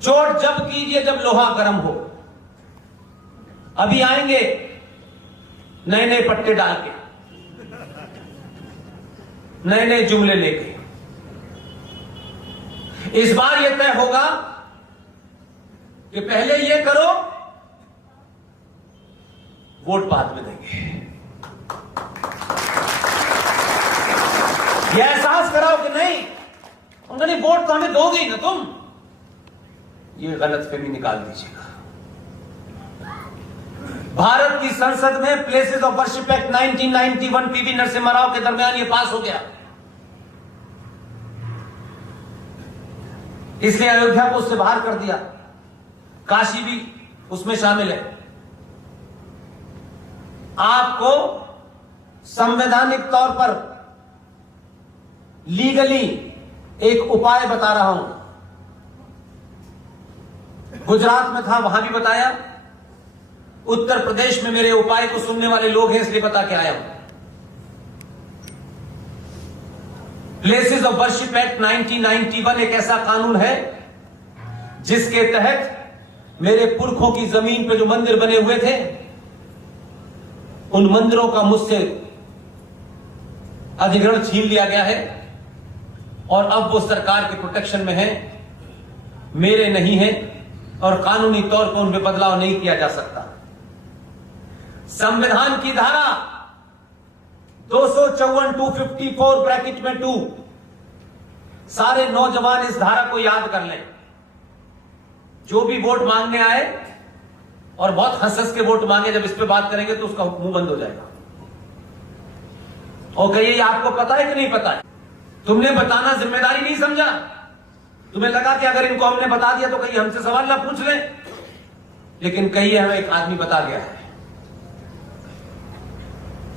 चोट जब कीजिए जब लोहा गर्म हो। अभी आएंगे नए नए पट्टे डाल के, नए नए जुमले लेके। इस बार यह तय होगा कि पहले ये करो, वोट बाद में देंगे। यह एहसास कराओ कि नहीं, उनका नहीं, वोट तो हमें दोगे ही ना तुम। ये गलतफहमी निकाल दीजिएगा। भारत की संसद में places of worship act 1991 PV Narasimha Rao के दरमियान यह पास हो गया, इसलिए अयोध्या को उससे बाहर कर दिया। काशी भी उसमें शामिल है। आपको संवैधानिक तौर पर लीगली एक उपाय बता रहा हूं। गुजरात में था, वहां भी बताया। उत्तर प्रदेश में मेरे उपाय को सुनने वाले लोग हैं, इसलिए बता के आया हूं। प्लेसेस ऑफ वर्शिप एक्ट 1991 एक ऐसा कानून है जिसके तहत मेरे पुरखों की जमीन पे जो मंदिर बने हुए थे, उन मंदिरों का मुझसे अधिग्रहण छीन लिया गया है और अब वो सरकार के प्रोटेक्शन में है, मेरे नहीं है, और कानूनी तौर पर उनमें बदलाव नहीं किया जा सकता। संविधान की धारा 254 254 ब्रैकेट में 2, सारे नौजवान इस धारा को याद कर लें। जो भी वोट मांगने आए और बहुत हंस के वोट मांगे, जब इस पे बात करेंगे तो उसका मुंह बंद हो जाएगा। और कहिए आपको पता है कि नहीं पता है? तुमने बताना जिम्मेदारी नहीं समझा। तुम्हें लगा कि अगर इनको हमने बता दिया तो कहीं हमसे सवाल ना पूछ लें, लेकिन कहिए हमें एक आदमी बता गया है।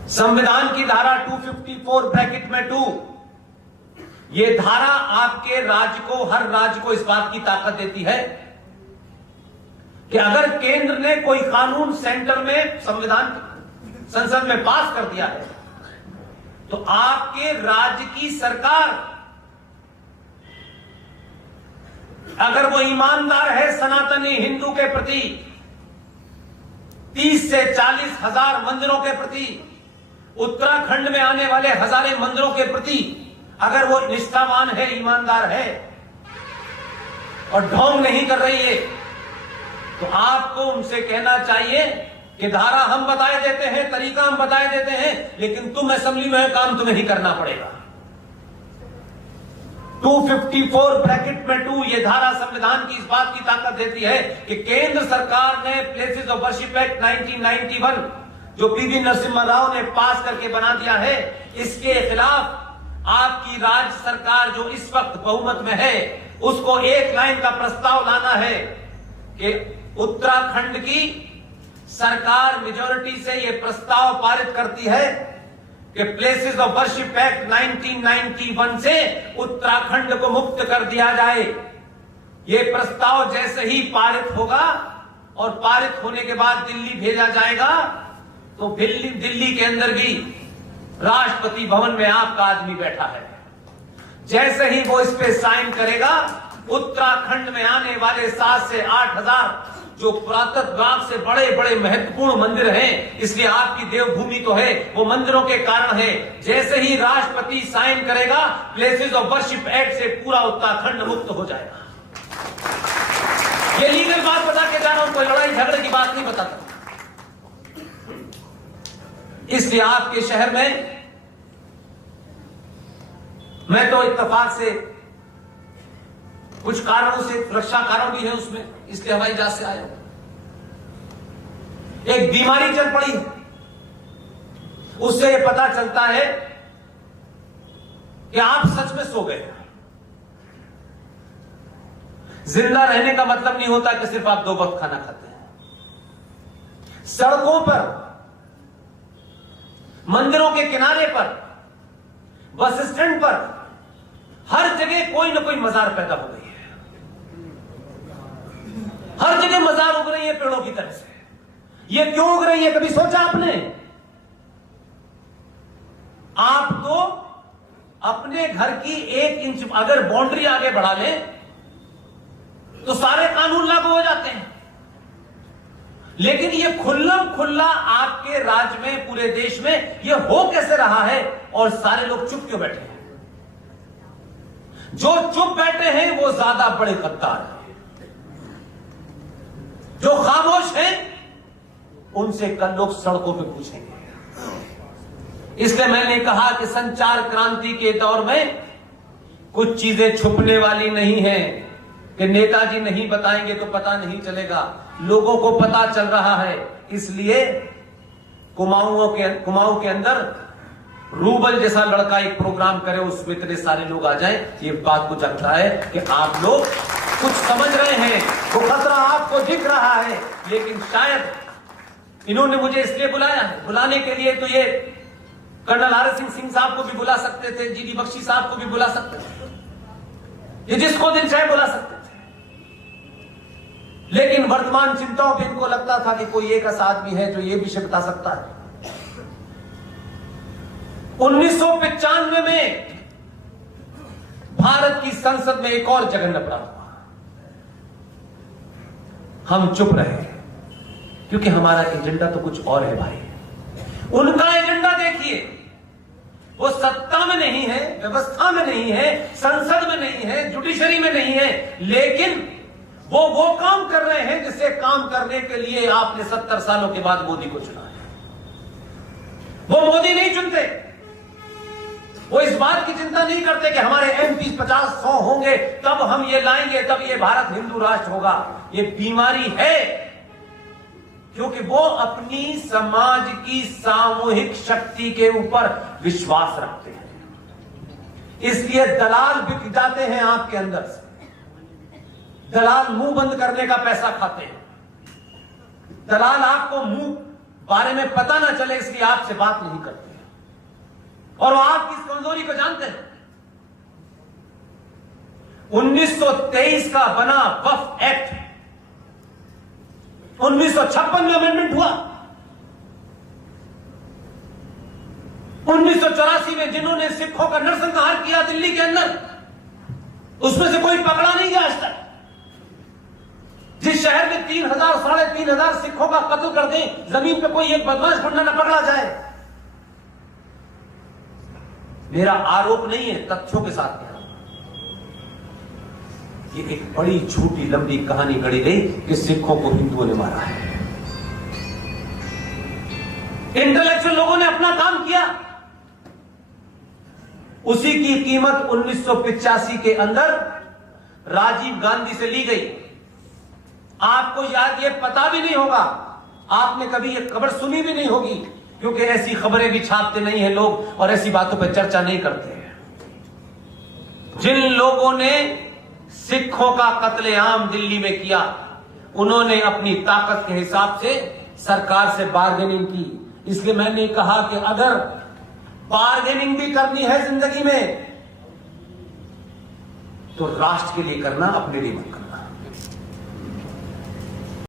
संविधान की धारा 254 ब्रैकेट में 2, यह धारा आपके राज्य को, हर राज्य को इस बात की ताकत देती है कि अगर केंद्र ने कोई कानून सेंटर में संविधान संसद में पास कर दिया है तो आपके राज्य की सरकार, अगर वो ईमानदार है सनातनी हिंदू के प्रति, 30 से 40 हजार मंदिरों के प्रति, उत्तराखंड में आने वाले हजारों मंदिरों के प्रति अगर वो निष्ठावान है, ईमानदार है और ढोंग नहीं कर रही है, तो आपको उनसे कहना चाहिए कि धारा हम बताए देते हैं, तरीका हम बताए देते हैं, लेकिन तुम असेंबली में काम तुम्हें ही करना पड़ेगा। 254 ब्रैकेट में 2, यह धारा संविधान की इस बात की ताकत देती है कि केंद्र सरकार ने प्लेसेस ऑफ वर्शिप एक्ट 1991 जो पीवी नरसिम्हा राव ने पास करके बना दिया है, इसके खिलाफ आपकी राज्य सरकार जो इस वक्त बहुमत में है, उसको एक लाइन का प्रस्ताव लाना है कि उत्तराखंड की सरकार मेजॉरिटी से यह प्रस्ताव पारित करती है कि प्लेसेस ऑफ वर्शिप एक्ट 1991 से उत्तराखंड को मुक्त कर दिया जाए। यह प्रस्ताव जैसे ही पारित होगा और पारित होने के बाद दिल्ली भेजा जाएगा, तो दिल्ली के अंदर भी राष्ट्रपति भवन में आपका आदमी बैठा है। जैसे ही वो इस पे साइन करेगा, उत्तराखंड में आने वाले 7 से 8 हजार जो पुरातत्ववाद से बड़े बड़े महत्वपूर्ण मंदिर हैं, इसलिए आपकी देवभूमि तो है, वो मंदिरों के कारण है। जैसे ही राष्ट्रपति साइन करेगा, प्लेसेस ऑफ वर्शिप एक्ट से पूरा उत्तराखंड मुक्त हो जाएगा। ये लीगल बात बता के जा रहा हूं, कोई लड़ाई झगड़े की बात नहीं बताता। इसलिए आपके शहर में मैं तो इत्तेफाक से, कुछ कारणों से, सुरक्षा कारण भी है उसमें, इसलिए हवाई जहाज से आया। एक बीमारी चल पड़ी है, उससे यह पता चलता है कि आप सच में सो गए। जिंदा रहने का मतलब नहीं होता कि सिर्फ आप 2 वक्त खाना खाते हैं। सड़कों पर, मंदिरों के किनारे पर, बस स्टैंड पर, हर जगह कोई ना कोई मजार पैदा हो गई है। हर जगह मजार उग रही है पेड़ों की तरह से। ये क्यों उग रही है, कभी सोचा आपने? आप तो अपने घर की 1 इंच अगर बाउंड्री आगे बढ़ा लें तो सारे कानून लागू हो जाते हैं। लेकिन ये खुल्लम खुल्ला आपके राज्य में, पूरे देश में ये हो कैसे रहा है और सारे लोग चुप क्यों बैठे हैं? जो चुप बैठे हैं वो ज्यादा बड़े गद्दार हैं। जो खामोश हैं उनसे कल लोग सड़कों पे पूछेंगे। इसलिए मैंने कहा कि संचार क्रांति के दौर में कुछ चीजें छुपने वाली नहीं है कि नेताजी नहीं बताएंगे तो पता नहीं चलेगा। लोगों को पता चल रहा है। इसलिए कुमाऊं के अंदर रूबल जैसा लड़का एक प्रोग्राम करे, उसमें इतने सारे लोग आ जाएं। ये बात को चलता है कि आप लोग कुछ समझ रहे हैं, वो खतरा आपको दिख रहा है। लेकिन शायद इन्होंने मुझे इसलिए बुलाया है, बुलाने के लिए तो ये कर्नल आर सिंह साहब को भी बुला सकते थे, जीडी बख्शी साहब को भी बुला सकते थे, ये जिसको दिन चाहे बुला सकते थे। लेकिन वर्तमान चिंताओं पे इनको लगता था कि कोई एक ऐसा आदमी है जो ये विषय बता सकता है। 1995 में भारत की संसद में एक और जघन्य अपराध हुआ। हम चुप रहे क्योंकि हमारा एजेंडा तो कुछ और है भाई। उनका एजेंडा देखिए, वो सत्ता में नहीं है, व्यवस्था में नहीं है, संसद में नहीं है, जुडिशरी में नहीं है, लेकिन वो काम कर रहे हैं जिसे काम करने के लिए आपने 70 सालों के बाद मोदी को चुना है। वो मोदी नहीं चुनते, वो इस बात की चिंता नहीं करते कि हमारे एमपी 50-100 होंगे तब हम ये लाएंगे, तब ये भारत हिंदू राष्ट्र होगा। ये बीमारी है क्योंकि वो अपनी समाज की सामूहिक शक्ति के ऊपर विश्वास रखते हैं। इसलिए दलाल बिक जाते हैं आपके अंदर से। दलाल मुंह बंद करने का पैसा खाते हैं। दलाल आपको मुंह बारे में पता ना चले इसलिए आपसे बात नहीं करते हैं और वो आपकी इस कमजोरी को जानते हैं। 1923 का बना वक्फ एक्ट 1956 में अमेंडमेंट हुआ। 1984 में जिन्होंने सिखों का नरसंहार किया दिल्ली के अंदर, उसमें से कोई पकड़ा नहीं गया आज तक। जिस शहर में 3,000 3,500 सिखों का कत्ल कर दें, जमीन पे कोई एक बदमाश गुंडा न पकड़ा जाए। मेरा आरोप नहीं है, तथ्यों के साथ कह रहा हूं। ये एक बड़ी झूठी लंबी कहानी गढ़ी गई कि सिखों को हिंदुओं ने मारा है। इंटेलेक्चुअल लोगों ने अपना काम किया। उसी की कीमत 1985 के अंदर राजीव गांधी से ली गई। आपको शायद ये पता भी नहीं होगा, आपने कभी ये खबर सुनी भी नहीं होगी, क्योंकि ऐसी खबरें भी छापते नहीं हैं लोग और ऐसी बातों पर चर्चा नहीं करते हैं। जिन लोगों ने सिखों का कत्लेआम दिल्ली में किया, उन्होंने अपनी ताकत के हिसाब से सरकार से बार्गेनिंग की। इसलिए मैंने कहा कि अगर बार्गेनिंग भी करनी है जिंदगी में तो राष्ट्र के लिए करना, अपने लिए मत करना।